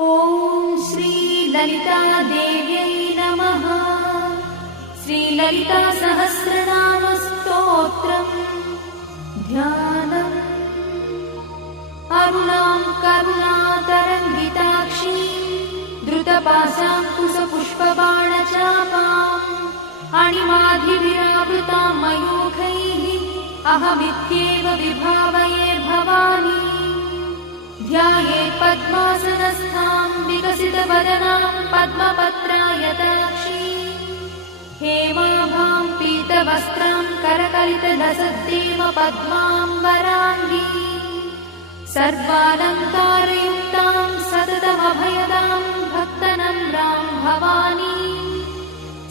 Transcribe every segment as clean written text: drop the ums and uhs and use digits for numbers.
ॐ श्री ललितादेव्यै नमः। श्रीललिता सहस्रनाम स्तोत्रम् ध्यानम्। अरुणां करुणातरङ्गिताक्षीं द्रुतपाशाङ्कुशपुष्पबाणचापाम् अणिमाधिविरावृतां मयूखैः अहमित्येव विभावये भवानी। ध्याये पद्मासनस्थां विकसितवदनां पद्मपत्रायताक्षीं हेमाभां पीतवस्त्रां करकलितलसद्देव पद्माम्बराङ्गी सर्वालङ्कारयुक्तां सततमभयदां भक्तनम्रां भवानी।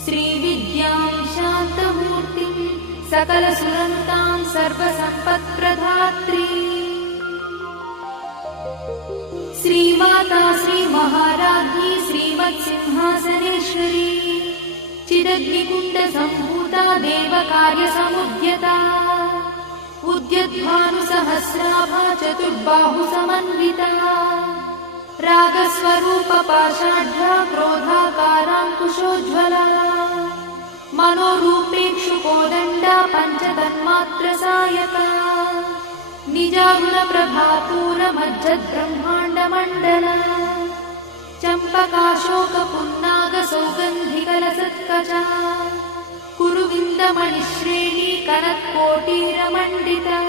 श्रीविद्यां शान्तमूर्तिं सकलसुरन्तां सर्वसम्पत्प्रदात्री श्रीमाता श्रीमहाराज्ञी श्रीमत्सिंहासनेश्वरी चिदग्निकुण्डसम्भूता देवकार्यसमुद्यता उद्यद्भानुसहस्राभा चतुर्बाहुसमन्विता रागस्वरूपपाषाढ्या क्रोधाकाराङ्कुशोज्ज्वला मनोरूपेक्षुकोदण्डा पञ्चतन्मात्रसायका निजागुणप्रभापूरमज्जद्ब्रह्माण्डमण्डला चम्पकाशोकपुन्नागसौगन्धिकलसत्कचा कुरुविन्दमणिश्रेणी कनत्कोटीरमण्डिता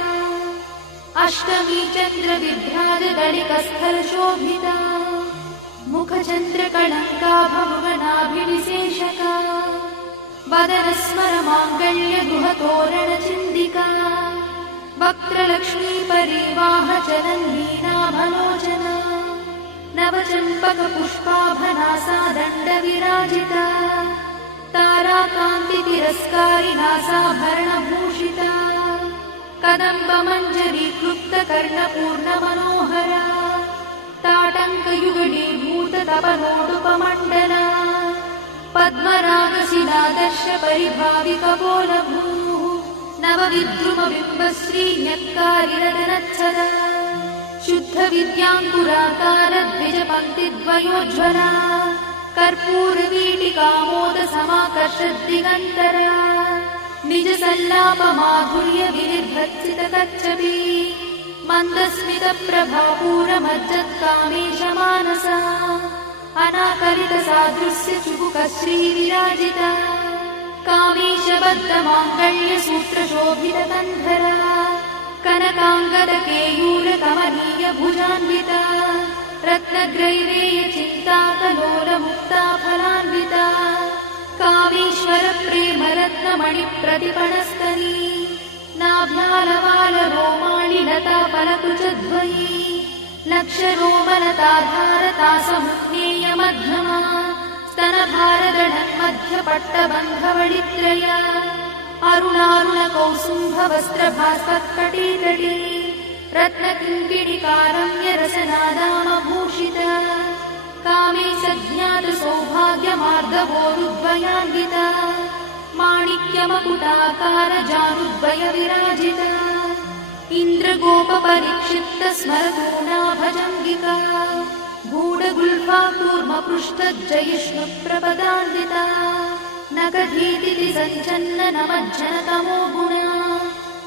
अष्टमी चन्द्रविभ्राजदलिकस्थलशोभिता मुखचन्द्रकलङ्काभभुवनाभिविशेषका वदनस्मरमाङ्गल्यगृहतोरणचिन्दिका वक्त्रलक्ष्मीपरिवाहचलन्नीनाभलोचना नवचम्पकपुष्पाभनासा दण्डविराजिता ताराकान्तितिरस्कारिनासाभरणभूषिता कदम्बमञ्जरीक्लुप्तकर्णपूर्णमनोहरा ताटङ्कयुगलीभूततपनोडुपमण्डला पद्मरागशिलादर्शपरिभाविकपोलभूः नवविद्रुमबिम्बश्रीन्यक्कारिरदनच्छदा शुद्धविद्याङ्कुराकारद्विजपङ्क्तिद्वयोज्ज्वला कर्पूरवीटिकामोदसमाकर्षद्दिगन्तरा निजसल्लापमाधुर्यविनिर्भर्त्सितकच्छपी मन्दस्मितप्रभापूरमज्जत्कामेशमानसा अनाकलितसादृश्यचुबुकश्रीविराजिता कामेशबद्धमाङ्गल्यसूत्रशोभितकन्धरा कनकाङ्गदकेयूरकमनीयभुजान्विता रत्नग्रैवेयचिन्ताकलोलमुक्ताफलान्विता कामेश्वरप्रेमरत्नमणिप्रतिपणस्तनी नाभ्यालवालरोमाणि लताफलकुचद्वयी लक्षरोमलताधारतासमुज्ञेयमध्यमा स्तनभारदढन्मध्यपट्टबन्धवडित्रया अरुणारुणकौसुम्भवस्त्रभास्वत्कटीतटी रत्नकिङ्किणिकारम्यरसनादामभूषिता कामे सज्ञातसौभाग्यमार्दवोरुद्वयान्विता माणिक्यमकुटाकारजानुद्वयविराजिता इन्द्रगोपपरिक्षिप्तस्मरतूणाभजङ्गिका गूढगुल्फा कूर्मपृष्ठज्जयिष्णुप्रपदान्विता नगधीतिसञ्चन्ननमज्जनतमो गुणा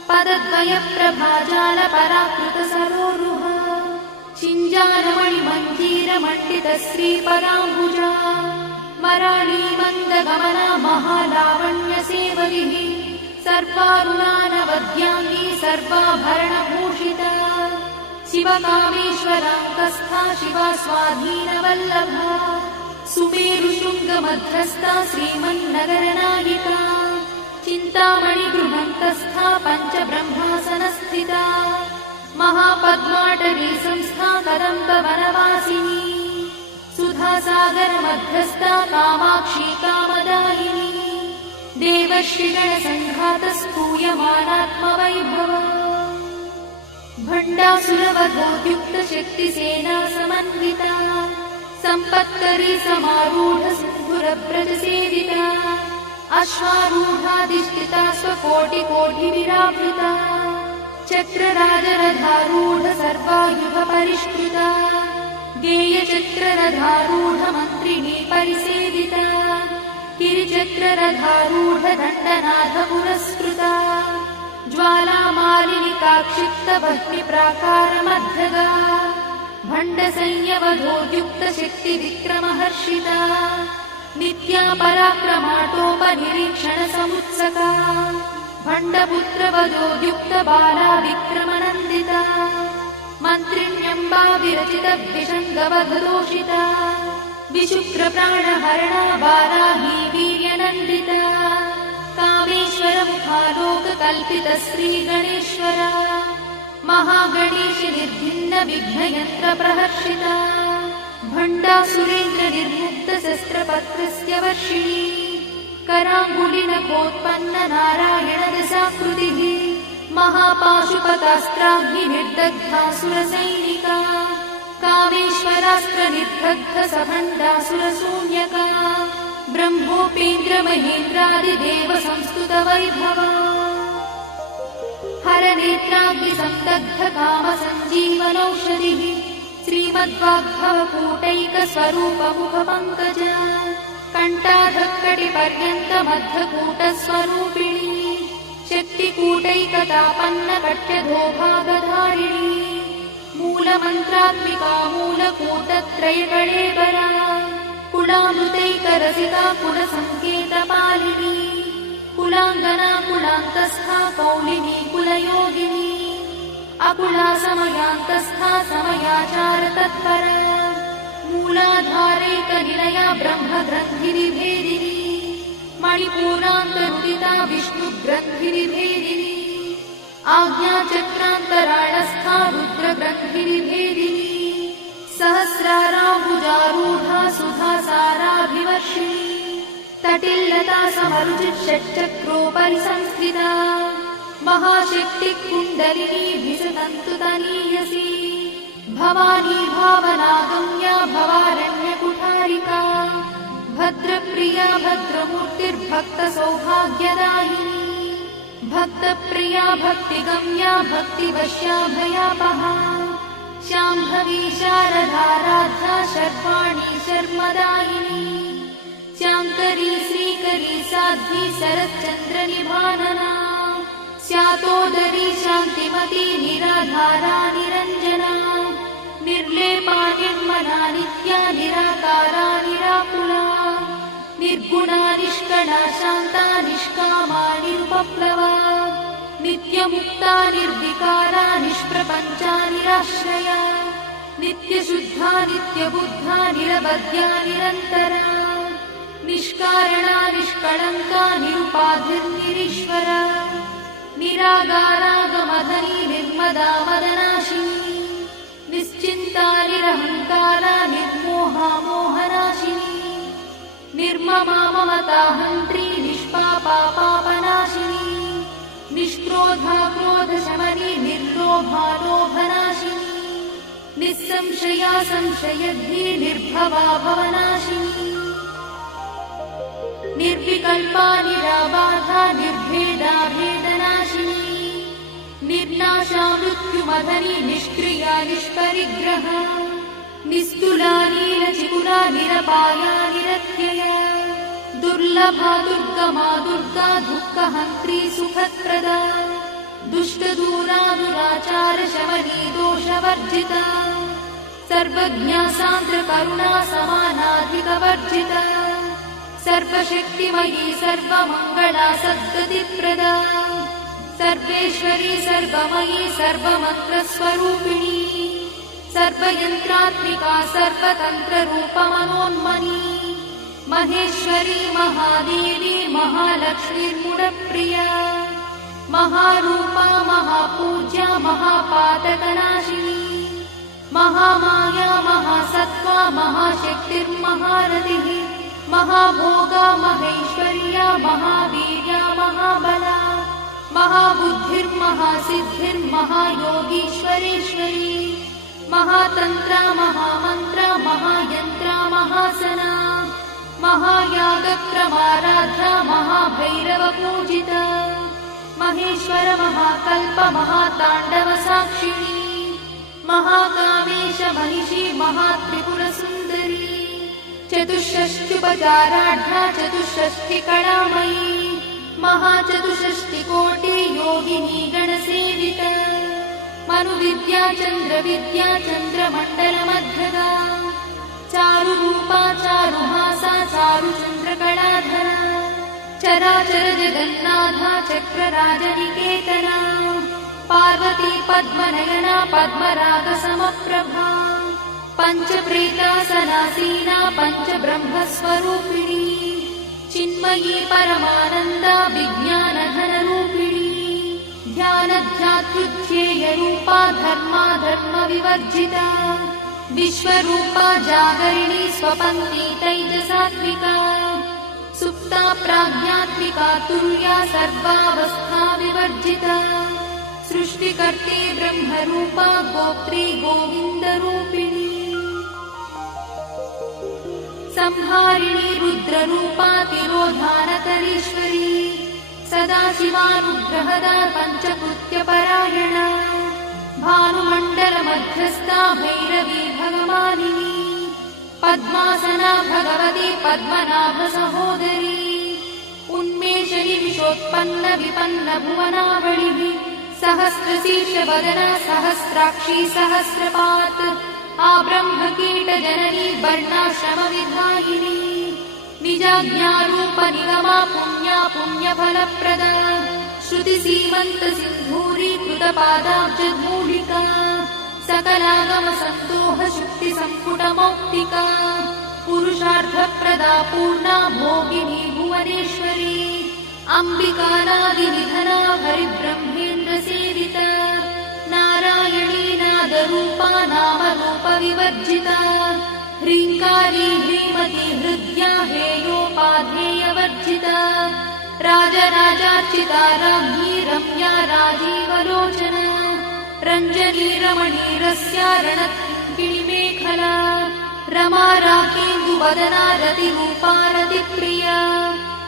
पदद्वयप्रभाजालपराकृतसरोरुहा चिञ्जारमणिमञ्जीरमण्डितश्रीपदाम्बुजा मराळीमन्दगमना महालावण्यसेवलिः सर्वारुणानवद्याङ्गी सर्वाभरणभूषिता शिवकामेश्वराङ्कस्था शिवा स्वाधीनवल्लभा सुमेरुशृङ्गमध्यस्था श्रीमन्नगरनायिका चिन्तामणिगृहन्तस्था पञ्चब्रह्मासनस्थिता महापद्माटवी संस्था कदम्बवनवासिनी सुधासागरमध्यस्था कामाक्षी कामदायिनी देवर्षिगणसङ्घातस्तूयमानात्मवैभवा भण्डासुरवधोद्युक्तशक्तिसेना समन्विता सम्पत्करी समारूढसिन्धुरव्रजसेविता अश्वारूढाधिष्ठिता स्वकोटिकोटिविरावृता चक्रराजरथारूढ सर्वायुधपरिष्कृता गेयचक्ररथारूढमन्त्रिणी परिसेविता गिरिचक्ररथारूढदण्डनाथ पुरस्कृता ज्वालामालिनिकाक्षिप्तभक्तिप्राकारमध्यगा भण्डसंयवधोद्युक्तशक्तिविक्रमहर्षिता नित्या पराक्रमाटोपनिरीक्षणसमुत्सका भण्डपुत्रवधोद्युक्तबाला विक्रमनन्दिता मन्त्रिण्यम्बा विरचितविषङ्गवधदोषिता विशुक्रप्राणहरणा बाला हि वीर्यनन्दिता कामेश्वरमुखालोककल्पितश्रीगणेश्वरा महागणेश निर्भिन्नविघ्नयन्त्रप्रहर्षिता भण्डासुरेन्द्रनिर्मुक्तशस्त्रपत्रस्य वर्षिणी कराङ्गुलिनखोत्पन्ननारायणदशाकृतिः महापाशुपतास्त्राग्निर्दग्धासुरसैनिका कामेश्वरास्त्रनिर्दग्धसभण्डासुरशून्यका ब्रह्मोपेन्द्रमहेन्द्रादिदेवसंस्तुतवैभवा हरनेत्राग्निसन्दग्धकामसञ्जीवनौषधिः श्रीमद्वाग्भवकूटैकस्वरूपमुखपङ्कज कण्ठाधक्कटिपर्यन्तमद्धकूटस्वरूपिणी शक्तिकूटैकतापन्नकट्यधोभागधारिणी मूलमन्त्रात्मिका मूलकूटत्रयकळेबरा कुलामृतैकरसिता कुलसङ्केतपालिनी कुलाङ्गना कुलान्तस्था कौलिनी कुलयोगिनी अकुला समयान्तस्था समयाचारतत्परा मूलाधारैकनिलया ब्रह्मग्रन्थिनिभेदिनी मणिपूरान्तरुदिता विष्णुग्रन्थिनिभेदिनी आज्ञाचक्रान्तराळस्था रुद्रग्रन्थिनिभेदिनी सहस्राराम्बुजारूढा सुधासाराभिवर्षिणी तटिल्लता समरुचिषट्चक्रोपरि संस्थिता महाशक्तिकुण्डलिनी विसतन्तुतनीयसी भवानी भावनागम्या भवारण्यकुठारिका भद्रप्रिया भद्रमूर्तिर्भक्तसौभाग्यदायिनी भक्तप्रिया भक्तिगम्या भक्तिवश्या भयापहा शाम्भवी शारदाराध्या शर्वाणी शर्मदायिनी शाङ्करी श्रीकरी साध्वी शरच्चन्द्रनिभानना स्यातोदरी शान्तिमती निराधारा निरञ्जना निर्लेपा निर्मला नित्या निराकारा निराकुला निर्गुणा निष्कला शान्ता निष्कामा निरुपप्लवा नित्यमुक्ता निर्विकारा निष्प्रपञ्चा निराश्रया नित्यशुद्धा नित्यबुद्धा निरवध्या निरन्तरा निष्कारणा निष्कळङ्का निरुपाधिर्निरीश्वरा निरागारागमधनी निर्मदा मदनाशिनी निश्चिन्ता निरहङ्कारा निर्मोहा मोहनाशिनी निर्ममा ममताहन्त्री निष्पापा पापनाशिनी निष्क्रोधा क्रोधशमनी निर्लोभा लोभनाशिनी निस्संशया संशयद्धि निर्भवा भवनाशिनी निर्विकल्पा निराबाधा निर्भेदा भेदनाशिनी निर्नाशा मृत्युमधनी निष्क्रिया निष्परिग्रहा निस्तुला नीलचिकुला निरपाया निरत्यया दुर्लभा दुर्गमा दुर्गा दुःखहन्त्री सुखप्रदा दुष्टदूरा दुराचारशमनी दोषवर्जिता सर्वज्ञा सान्द्रकरुणा समानाधिकवर्जिता सर्वशक्तिमयी सर्वमङ्गला सद्गतिप्रदा सर्वेश्वरी सर्वमयी सर्वमन्त्रस्वरूपिणी सर्वयन्त्रात्मिका सर्वतन्त्ररूपमनोन्मनी महेश्वरी महादेवी महालक्ष्मीर्मुडप्रिया महारूपा महापूज्या महापातकनाशिनी महामाया महासत्त्वा महाशक्तिर्महारथिः महाभोगा महेश्वर्या महावीर्या महाबला महाबुद्धिर्महासिद्धिर्महायोगीश्वरेश्वरी महातन्त्रा महामन्त्रा महायन्त्रा महासना महायागक्रमाराध्या महाभैरवपूजिता महेश्वर महाकल्प महाताण्डवसाक्षिणी महाकामेश महिषी महात्रिपुरसुन्दरी चतुष्षष्ट्युपचाराढ्या चतुष्षष्टिकलामयी महाचतुष्षष्टिकोटि योगिनी गणसेविता मनुविद्या चन्द्रविद्या चन्द्रमण्डलमध्यगा चारुरूपा चारुहासा चारुचन्द्रकलाधरा चराचर जगन्नाथा चक्रराजनिकेतना पार्वती पद्मनयना पद्मरागसमप्रभा पञ्चप्रेतासनासीना पञ्चब्रह्मस्वरूपिणी चिन्मयी परमानन्दा विज्ञानघनरूपिणी ध्यानध्यातृध्येयरूपा धर्मा धर्मविवर्जिता विश्वरूपा जागरिणी स्वपन्ती तैजसात्विका सुप्ता प्राज्ञात्मिका तुर्या सर्वावस्था विवर्जिता सृष्टिकर्त्री ब्रह्मरूपा गोत्री गोविन्दरूपिणी संहारिणी रुद्ररूपा तिरोधानकरीश्वरी सदाशिवानुग्रहदा पञ्चकृत्यपरायणा भानुमण्डलमध्यस्था भैरवी भगवानिनी पद्मासना भगवती पद्मनाभसहोदरी उन्मेषणी विशोत्पन्न विपन्न भुवनावलिः सहस्रशीर्षवदना सहस्राक्षी सहस्रपात् आब्रह्मकीटजननी वर्णाश्रमविधायिनी निजाज्ञारूपनिगमा पुण्या पुण्यफलप्रदा श्रुतिसीमन्तसिन्धूरीकृतपादाब्जधूलिका सकलागमसन्दोहशुक्तिसम्पुटमौक्तिका पुरुषार्थप्रदा पूर्णा भोगिनी भुवनेश्वरी अम्बिकानादिनिधना हरिब्रह्मेन्द्रसेविता नारायणी नादरूपा नामरूपविवर्जिता ह्रीङ्कारी ह्रीमती हृद्या हेयोपाधेयवर्जिता राजराजार्चिता राज्ञी रम्या राजीवलोचना रञ्जनी रमणीरस्या रणकिणिमेखला रमा राकेन्दुवदना रतिरूपा रतिप्रिया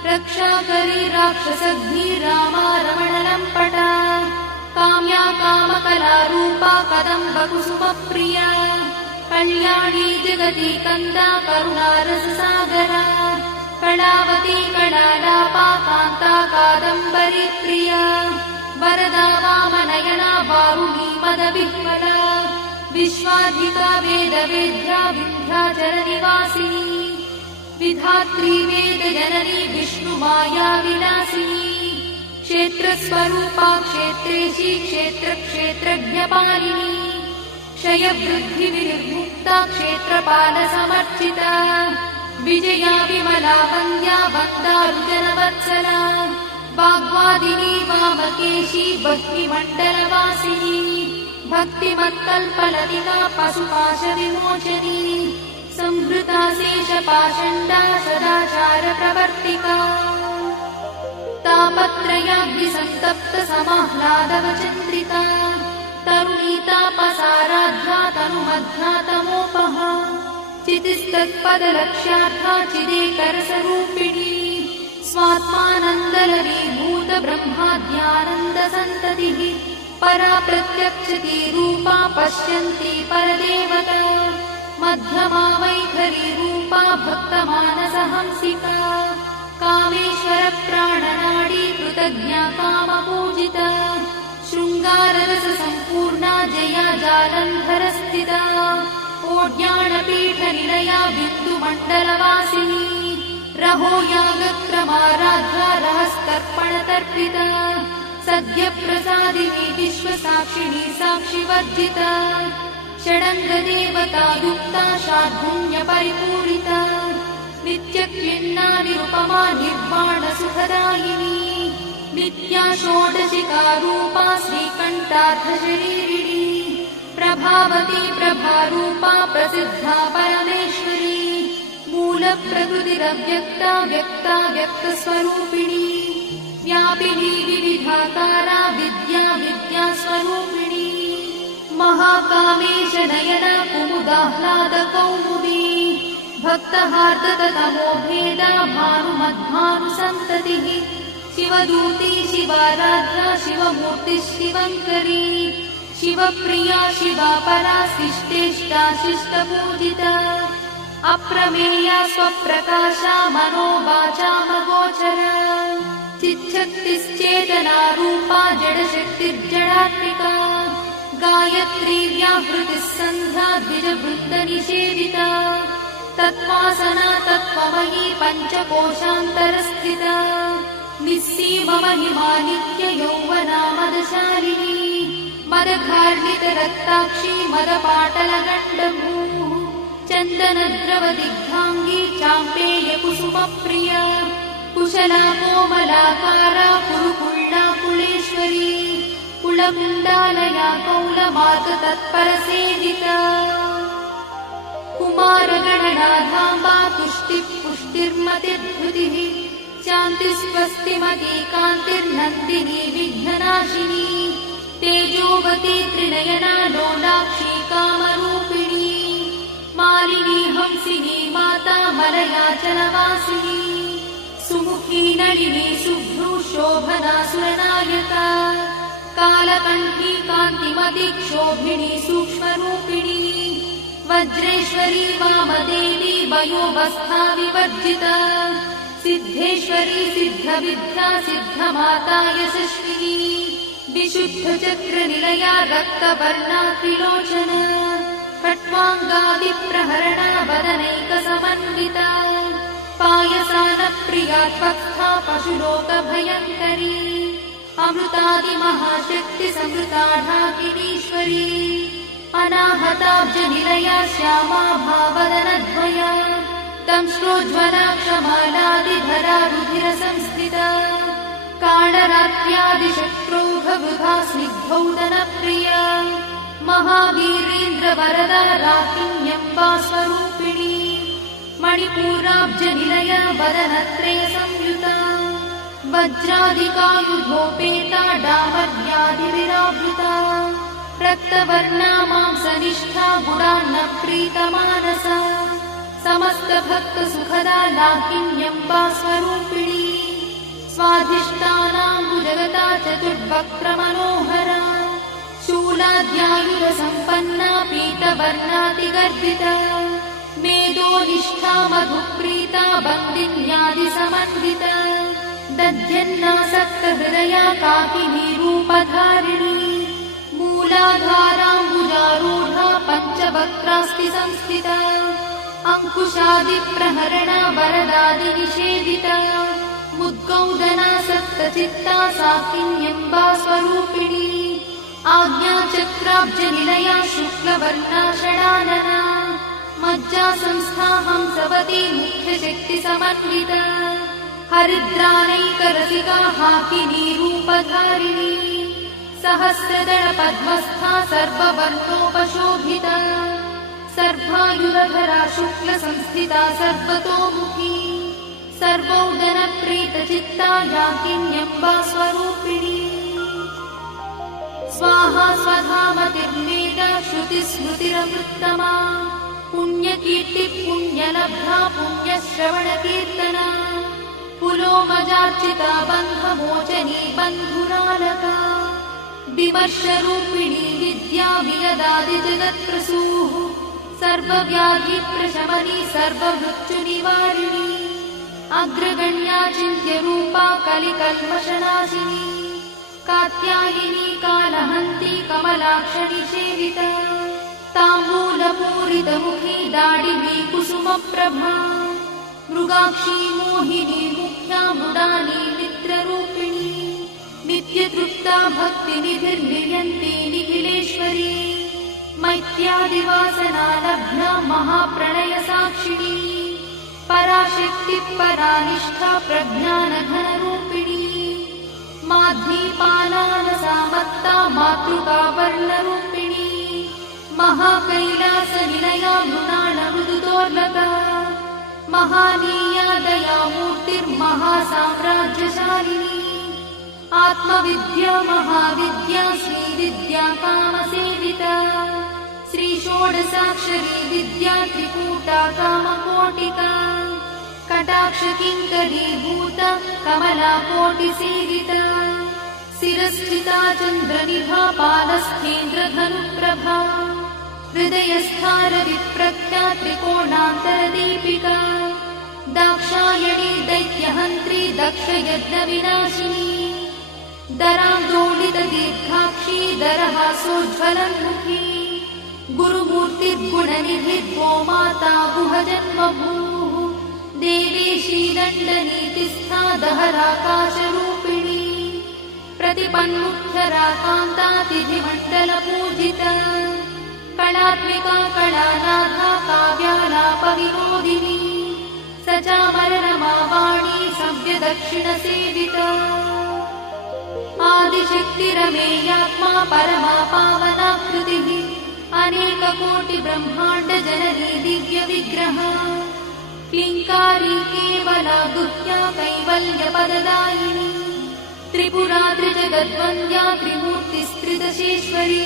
रक्षाकरी राक्षसग्नी रामा रमणलम्पटा काम्या कामकलारूपा कदम्बकुसुमप्रिया कल्याणी जगती कन्दा करुणारससागरा कलावती कलालापा कान्ता कादम्बरी प्रिया वरदा वामनयना वारुणी मदविह्वला विश्वाधिका वेदवेद्या विन्ध्याचलनिवासिनी विधात्री वेदजननी विष्णुमाया विलासिनी क्षेत्रस्वरूपा क्षेत्रेशी क्षेत्रक्षेत्रज्ञपालिनी क्षयवृद्धिविर्मुक्ता क्षेत्रपालसमर्चिता विजया विमला वन्द्या वन्दारुजनवत्सला वाग्वादिनी वामकेशी भक्तिमण्डलवासिनी भक्तिमत्कल्पलतिका पशुपाशविमोचनी संहृता शेषपाषण्डा सदाचारप्रवर्तिका तापत्रयाग्निसन्तप्त समाह्लादवचन्द्रिता तरुणीतापसाराध्या तनुमध्यातमोपहा चितिस्तत्पदलक्ष्यार्था चिदेकरसरूपिणी स्वात्मानन्दलरीभूत ब्रह्माद्यानन्दसन्ततिः परा प्रत्यक्षती रूपा पश्यन्ती परदेवता मध्यमा वैखरी रूपा भक्तमानसहंसिका कामेश्वरप्राणनाडी कृतज्ञा कामपूजिता शृङ्गाररससम्पूर्णा जया जालन्धरस्थिता ओड्याणपीठनिलया बिन्दुमण्डलवासिनी रहो यागक्रमाराध्या रहस्तर्पणतर्पिता सद्यप्रसादिनी विश्वसाक्षिणी साक्षिवर्जिता षडङ्गदेवता युक्ता शार्दूल्यपरिपूरिता नित्यक्लिन्ना निरुपमा निर्वाणसुखदायिनी नित्या षोडशिकारूपा श्रीकण्ठार्थशरीरिणी प्रभावती प्रभारूपा प्रसिद्धा परमेश्वरी मूलप्रकृतिरव्यक्ता व्यक्ता व्यक्तस्वरूपिणी व्यापिनी विविधाकारा विद्या विद्यास्वरूपिणी महाकामेश नयना कुमुदाह्लादकौमुदी भक्तहार्दतमो भेदा भानुमद्भानुसन्ततिः शिवदूती शिवाराध्या शिवमूर्तिः शिवङ्करी शिवप्रिया शिवा परा शिष्टेष्टा शिष्टपूजिता अप्रमेया स्वप्रकाशा मनोवाचामगोचरा चिच्छक्तिश्चेतना रूपा जडशक्तिर्जडात्मिका गायत्री व्याहृतिः सन्ध्या द्विजवृन्दनिषेविता तत्त्वासना तत्त्वमयी पञ्चकोशान्तरस्थिता निस्सीममहिमा नित्ययौवना मदशालिनी मदघार्णितरक्ताक्षी मदपाटलगण्डभूः चन्दनद्रवदिग्धाङ्गी चाम्पेयकुसुमप्रिया कुशला कोमलाकारा कुरुकुल्ला कुलेश्वरी कुलकुण्डालया कौलमार्गतत्परसेविता कुमारगणनाधाम्बा तुष्टिः पुष्टिर्मतिर्धृतिः शान्तिस्वस्तिमती कान्तिर्नन्दिनी विघ्ननाशिनी तेजोवती त्रिनयना लोलाक्षी कामरूपिणी मालिनी हंसिनी माता मलयाचलवासिनी सुमुखी नलिनी शुभ्रू शोभना सुरनायका कालकण्ठी कान्तिमती क्षोभिणी सूक्ष्मरूपिणी वज्रेश्वरी वामदेवी वयोवस्था विवर्जिता सिद्धेश्वरी सिद्धविद्या सिद्धमाता यशस्विनी विशुद्धचक्रनिलया रक्तवर्णा त्रिलोचना खट्वाङ्गादिप्रहरणा वदनैकसमन्विता पायसानप्रिया त्वक्था पशुलोकभयङ्करी अमृतादिमहाशक्तिसमृता ढाकिनीश्वरी अनाहताब्जनिलया श्यामा भावदनद्वया दंष्ट्रोज्ज्वला क्षमालादिधरा रुधिरसंस्थिता कालरात्र्यादिशत्रुघवृथा स्निग्धौदनप्रिया महावीरेन्द्रवरदा राकिन्यम्बा स्वरूपिणी मणिपूराब्जनिलया वदनत्रयसंयुता वज्रादिकायुधोपेता डामर्यादिविरावृता रक्तवर्णा मांसनिष्ठा गुणान्नप्रीतमानसा समस्तभक्तसुखदा लाकिन्यम्बा स्वरूपिणी स्वाधिष्ठानाम्बुजगता चतुर्वक्त्रमनोहरा शूलाद्यायुधसम्पन्ना पीतवर्णातिगर्भिता मेदोनिष्ठा मधुप्रीता बन्दिन्यादिसमन्विता दध्यन्नासक्तहृदया काकिनी रूपधारिणी मूलाधाराम्बुजारूढा पञ्चवक्त्रास्ति संस्थिता अङ्कुशादिप्रहरणा वरदादिनिषेविता मुद्गौदना सप्तचित्ता साकिन्यम्बा स्वरूपिणी आज्ञाचक्राब्जनिलया शुक्लवर्णा षडानना मज्जा संस्था हंसवती मुख्यशक्तिसमन्विता हरिद्रानैकरसिका हाकिनी रूपधारिणी सहस्रदलपद्मस्था सर्ववर्णोपशोभिता सर्वायुधधरा शुक्लसंस्थिता सर्वतोमुखी सर्वौदनप्रीतचित्ता याकिन्यम्बा स्वरूपिणी स्वाहा स्वधामतिर्मेधा श्रुतिस्मृतिरमृत्तमा पुण्यकीर्तिः पुण्यलब्धा पुण्यश्रवणकीर्तना पुलोमजार्चिता बन्धमोचनी बन्धुरालका विमर्शरूपिणी विद्या वियदादिजगत्प्रसूः सर्वव्याधिप्रशमनी सर्वमृत्युनिवारिणी अग्रगण्या चिन्त्यरूपा कलिकल्मषनाशिनी कात्यायिनी कालहन्ती कमलाक्षनिषेविता ताम्बूलपूरितमुखी दाडिवी कुसुमप्रभा मृगाक्षी मोहिनी मुख्या मृडानी मित्ररूपिणी नित्यतृप्ता भक्तिनिधिर्निर्यन्ती निखिलेश्वरी मैत्यादिवासना लब्धा महाप्रणयसाक्षिणी पराशक्तिः परानिष्ठा प्रज्ञानघनरूपिणी माध्वीपालानसामत्ता मातृका वर्णरूपिणी महाकैलासनिलया मृणालमृदुदोर्लका महानीया दयामूर्तिर्महासाम्राज्यशालिनी आत्मविद्या महाविद्या श्रीविद्या कामसेविता श्रीषोडशाक्षरी विद्या त्रिकूटा कामकोटिका कटाक्षकिङ्करीभूता कमलाकोटिसेविता शिरस्थिता चन्द्रनिभा पालस्थेन्द्रधनुप्रभा हृदयस्थारविप्रख्या त्रिकोणान्तरदीपिका दाक्षायणी दैत्यहन्त्री दक्षयज्ञविनाशिनी दरान्दोलितदीर्घाक्षी दरहासोज्ज्वलन्मुखी गुरुमूर्तिर्गुणनिधिर्गो माता गुहजन्मभूः देवेशी दण्डनीतिस्था दहराकाशरूपिणी प्रतिपन्मुख्यराकान्तातिथिमण्डलपूजिता कलात्मिका कलानाथा काव्यालापविनोदिनी सचामररमा सव्यदक्षिणसेविता आदिशक्तिरमेयात्मा परमा पावनाकृतिः अनेककोटिब्रह्माण्डजननी दिव्यविग्रह क्लिङ्कारी केवला गुह्या कैवल्यपददायिनी त्रिपुरा त्रिजगद्वन्द्या त्रिमूर्तिस्त्रिदशेश्वरी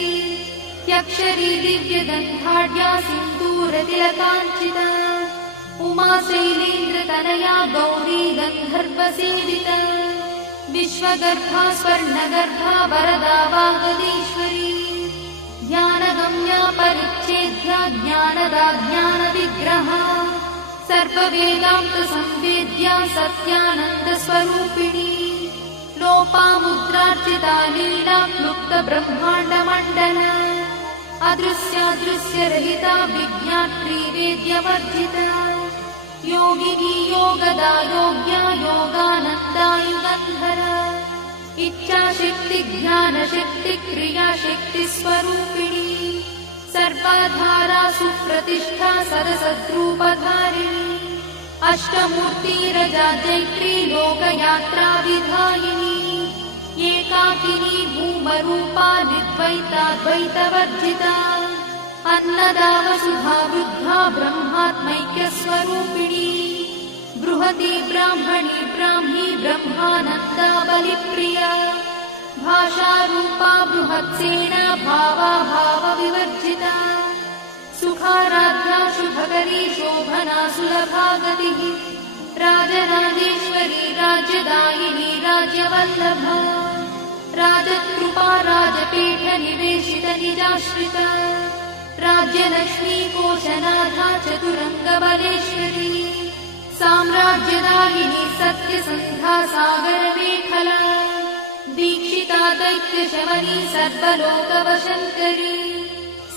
यक्षरी दिव्यगन्धाढ्या सिन्दूरतिलकाञ्चिता उमा शैलेन्द्रतनया गौरी गन्धर्वसेविता विश्वगर्भा स्वर्णगर्भा वरदा वागदीश्वरी ध्यानगम्या परिच्छेद्या ज्ञानदा ज्ञानविग्रहा सर्ववेदान्तसंवेद्या सत्यानन्दस्वरूपिणी लोपामुद्रार्चिता लीला क्लुप्तब्रह्माण्डमण्डला अदृश्यादृश्यरहिता विज्ञात्री वेद्यवर्जिता योगिनी योगदा योग्या योगानन्दा युगन्धरा इच्छाशक्ति ज्ञानशक्ति क्रियाशक्ति स्वरूपिणी सर्वाधारा सुप्रतिष्ठा सदसद्रूपधारिणी अष्टमूर्तिरजा जैत्री लोकयात्रा विधायिनी एकाकिनी भूमरूपा निर्द्वैताद्वैतवर्जिता अन्नदा वसुधा वृद्धा ब्रह्मात्मैक्यस्वरूपिणी बृहती ब्राह्मणी ब्राह्मी ब्रह्मानन्दा बलिप्रिया भाषारूपा बृहत्सेना भावा भावविवर्जिता सुखाराध्या शुभकरी शोभना सुलभा गतिः राजराजेश्वरी राज्यदायिनी राज्यवल्लभा राजकृपा राजपीठ निवेशित निजाश्रिता राज्यलक्ष्मी कोशनाथा चतुरङ्गबलेश्वरी साम्राज्यदायिनी सत्यसन्धा सागरमेखला दीक्षिता दैत्यशमनी सर्वलोकवशङ्करी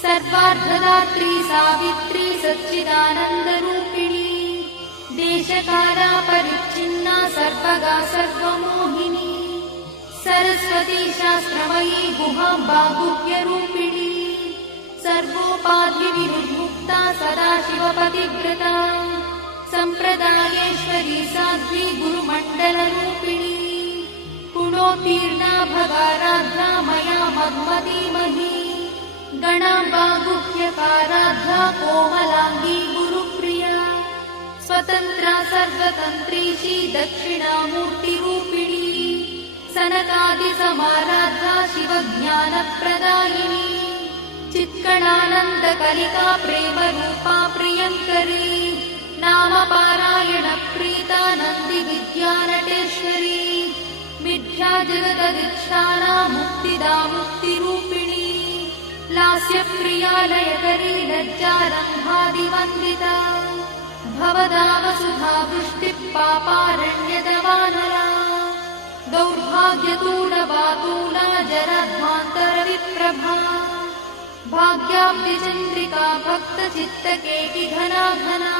सर्वार्थदात्री सावित्री सच्चिदानन्दरूपिणी देशकाला परिच्छिन्ना सर्वगा सर्वमोहिनी सरस्वती शास्त्रमयी गुहाम्बा गुह्यरूपिणी सर्वोपाधिविनिर्मुक्ता सदाशिवपतिव्रता सम्प्रदायेश्वरी साध्वी गुरुमण्डलरूपिणी गुणोत्तीर्णा भगाराध्या मया मन्मतीमही गणाम्बा गुह्यकाराध्या कोमलाङ्गी गुरुप्रिया स्वतन्त्रा सर्वतन्त्रीशी दक्षिणामूर्तिरूपिणी सनकादिसमाराध्या शिवज्ञानप्रदायिनी चित्कणानन्दकलिका प्रेमरूपा प्रियङ्करी नामपारायणप्रीता नन्दिविद्यानटेश्वरी मिथ्या जगदधिष्ठाना मुक्तिदा मुक्तिरूपिणी लास्यप्रिया लयकरी लज्जारम्भादिवन्दिता भवदा वसुधा वृष्टिः पापारण्यदवानला दौर्भाग्यतूलवातूला जराध्वान्तरविप्रभा भाग्याब्धिचन्द्रिका भक्तचित्तकेकि घना घना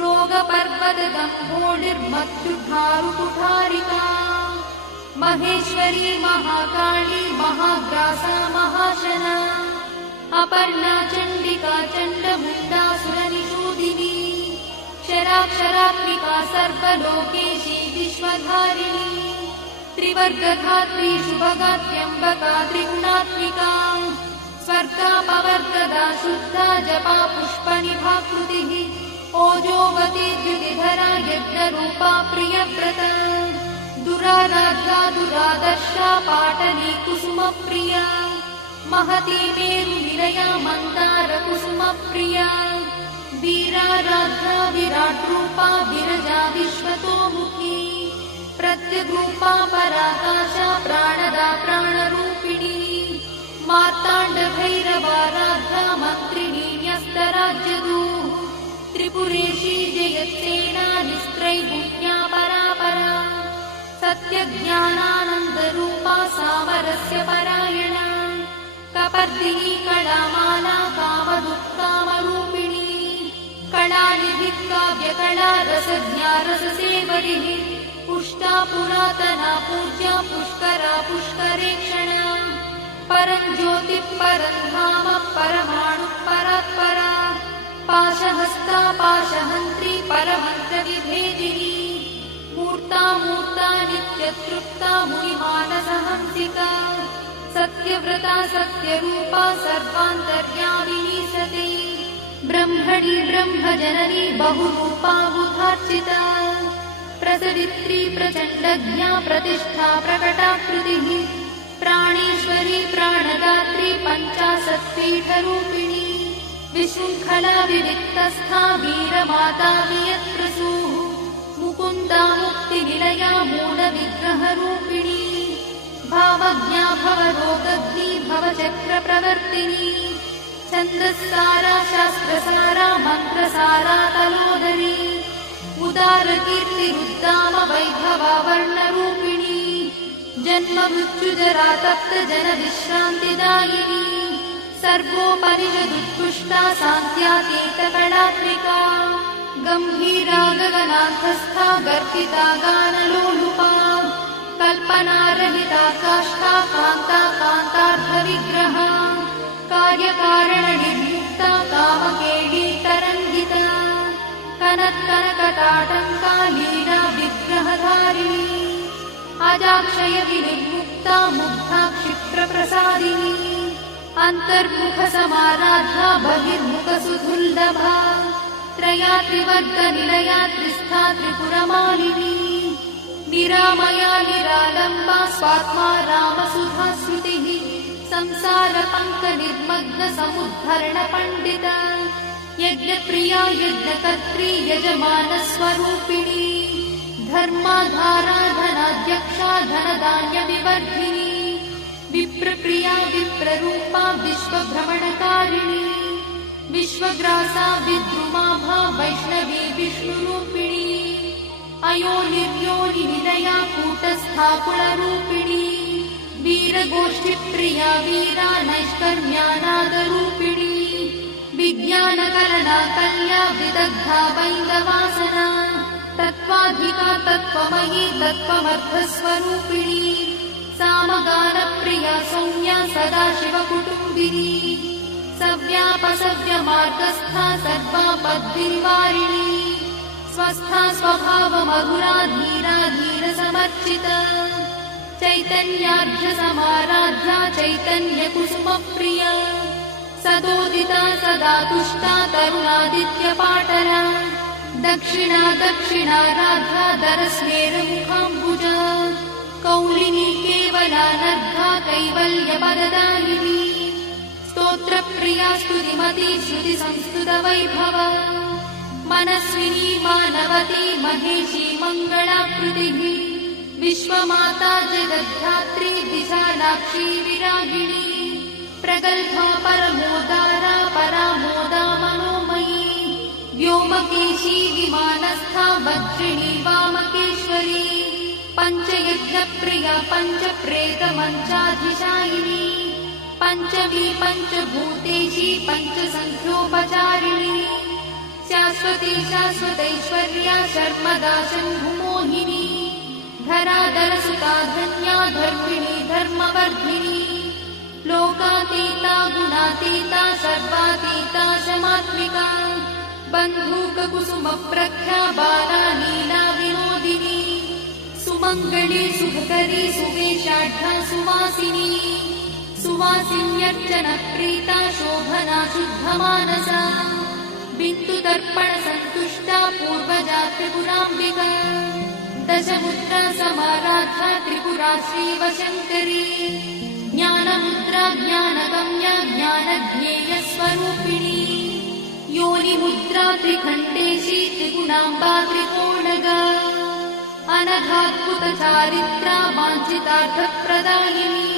रोगपर्वतगम्भोलिर्मत्युद्धारुकुठारिका महेश्वरी महाकाली महाग्रासा महाशना अपर्णा चण्डिका चण्डमुण्डासुरनिषूदिनी क्षराक्षरात्मिका सर्वलोकेशी विश्वधारिणी त्रिवर्गधात्री शुभगात्र्यम्बका त्रिगुणात्मिका स्वर्गापवर्गदा शुद्धा जपा पुष्पनिभाकृतिः ओजोवती द्युतिधरा यज्ञरूपा प्रियव्रता दुराराध्या दुरादर्शा पाटली कुसुमप्रिया महती मेरुनिलया मन्दारकुसुमप्रिया वीराराध्या विराट्रूपा विरजा विश्वतोमुखी प्रत्यग्रूपा पराकाशा प्राणदा प्राणरूपिणी मार्ताण्डभैरवाराध्या मन्त्रिणी न्यस्तराज्यदूः त्रिपुरेशी जयत्सेना निस्त्रैगुण्या परापरा सत्यज्ञानानन्दरूपा सामरस्य परायणा कपर्दिनी कलामाला कामदुःकामरूपिणी कलानिधिः काव्यकला रसज्ञा रससेवरिः पुष्टा पुरातना पूज्या पुष्करा पुष्करेक्षणा परञ्ज्योतिः परन्धाम परमाणुः परात्परा पाशहस्ता पाशहन्त्री परमन्त्रविभेदिनी मूर्ता मूर्ता नित्यतृप्ता मुनिमानसहंसिका सत्यव्रता सत्यरूपा सर्वान्तर्यामिनी सती ब्रह्मणि ब्रह्मजननी बहुरूपा बुधार्चिता प्रसवित्री प्रचण्डज्ञा प्रतिष्ठा प्रकटाकृतिः प्राणेश्वरी प्राणदात्री पञ्चाशत्पीठरूपिणी विशृङ्खला विविक्तस्था वीरमाता वियत्प्रसूः मुकुन्दा मुक्तिनिलया मूलविग्रहरूपिणी भावज्ञा भवरोगग्नी भवचक्रप्रवर्तिनी छन्दस्सारा शास्त्रसारा मन्त्रसारा तलोदरी उदारकीर्तिरुद्दाम वैभवा वर्णरूपिणी जन्ममृत्युजरा तप्तजनविश्रान्तिदायिनी सर्वोपनिषदुत्कृष्टा सान्त्यातीतकलात्मिका गम्भीरा गगनान्तस्था गर्भिता गानलोलुपा कल्पनारहिता काष्ठा कान्ता कान्तार्थविग्रहा कार्यकारणनिर्मुक्ता कामकेली तरङ्गिता कनत्कनकटाटङ्का लीला विग्रहधारिणी अजाक्षय विनिर्मुक्ता मुग्धा क्षिप्रप्रसादिनी अन्तर्मुखसमाराधा बहिर्मुखसुदुर्लभा त्रया त्रिवर्गनिलया त्रिस्था त्रिपुरमालिनी निरामया निरालम्बा स्वात्मा रामसुधा श्रुतिः संसारपङ्कनिर्मग्नसमुद्धरणपण्डिता यज्ञप्रिया यज्ञकर्त्री यजमानस्वरूपिणी धर्माधारा धनाध्यक्षा धनधान्यविवर्धिनी विप्रप्रिया विप्ररूपा विश्वभ्रमणकारिणी विश्वग्रासा विद्रुमाभा वैष्णवी विष्णुरूपिणी अयोनिर्योनिनिलया कूटस्था कुलरूपिणी वीरगोष्ठिप्रिया वीरा नैष्कर्म्यानादरूपिणी विज्ञानकलना कल्या विदग्धा वैन्दवासना तत्त्वाधिका तत्त्वमयी तत्त्वमर्थस्वरूपिणी सामगानप्रिया सौम्या सदाशिवकुटुम्बिनी सव्यापसव्यमार्गस्था सर्वापद्विनिवारिणी स्वस्था स्वभावमधुरा धीरा धीरसमर्चिता चैतन्यार्घ्यसमाराध्या चैतन्यकुसुमप्रिया सदोदिता सदा तुष्टा तरुणादित्यपाटला दक्षिणा दक्षिणाराध्या दरस्मेरमुखाम्बुजा कौलिनी केवलानर्घा कैवल्यपददायिनी स्तोत्रप्रिया स्तुतिमती श्रुतिसंस्तुतवैभवा मनस्विनी मानवती महेशी मङ्गलाकृतिः विश्वमाता जगद्धात्री विशालाक्षी विरागिणी प्रगल्भा परमोदारा परामोदा मनोमयी व्योमकेशी विमानस्था वज्रिणी वामकेश्वरी पञ्चयज्ञप्रिया पञ्चप्रेतमञ्चाधिशायिनी पञ्चमी पञ्चभूतेशी पञ्चसङ्ख्योपचारिणी शाश्वती शाश्वतैश्वर्या शर्मदा शम्भुमोहिनी धराधरसुता धन्या धर्मिणी धर्मवर्धिनी लोकातीता गुणातीता सर्वातीता शमात्मिका बन्धूककुसुमप्रख्या बाला लीला विनोदिनी सुमङ्गली सुखकरी सुवेशाढ्या सुवासिनी सुवासिन्यर्चनप्रीता शोभना शुद्धमानसा बिन्दुदर्पणसन्तुष्टा पूर्वजा त्रिपुराम्बिका दशमुद्रा समाराध्या त्रिपुरा श्रीवशङ्करी ज्ञानमुद्रा ज्ञानगम्या ज्ञानज्ञेयस्वरूपिणी योनिमुद्रा त्रिखण्डेशी त्रिगुणाम्बा त्रिकोणगा अनघाद्भुतचारित्रा वाञ्छितार्थप्रदायिनी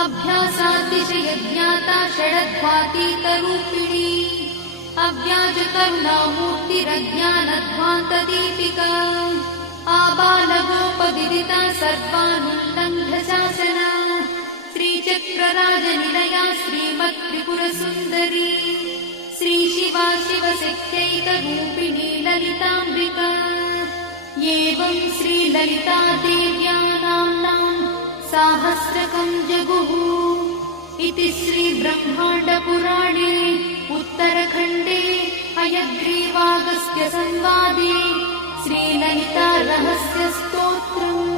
अभ्यासातिशयज्ञाता षडध्वातीतरूपिणी अव्याजकरुणामूर्तिरज्ञानध्वान्तदीपिका आबालगोपविदिता सर्वानुल्लङ्घ्य शासना श्रीचक्रराजनिलया श्रीमत्त्रिपुरसुन्दरी श्रीशिवा शिवशक्त्यैकरूपिणी ललिताम्बिका एवं श्रीललितादेव्या नाम्नां साहस्रकं जगुः इति श्रीब्रह्माण्डपुराणे उत्तरखण्डे हयग्रीवागस्त्य संवादे श्रीललिता रहस्यस्तोत्रम्।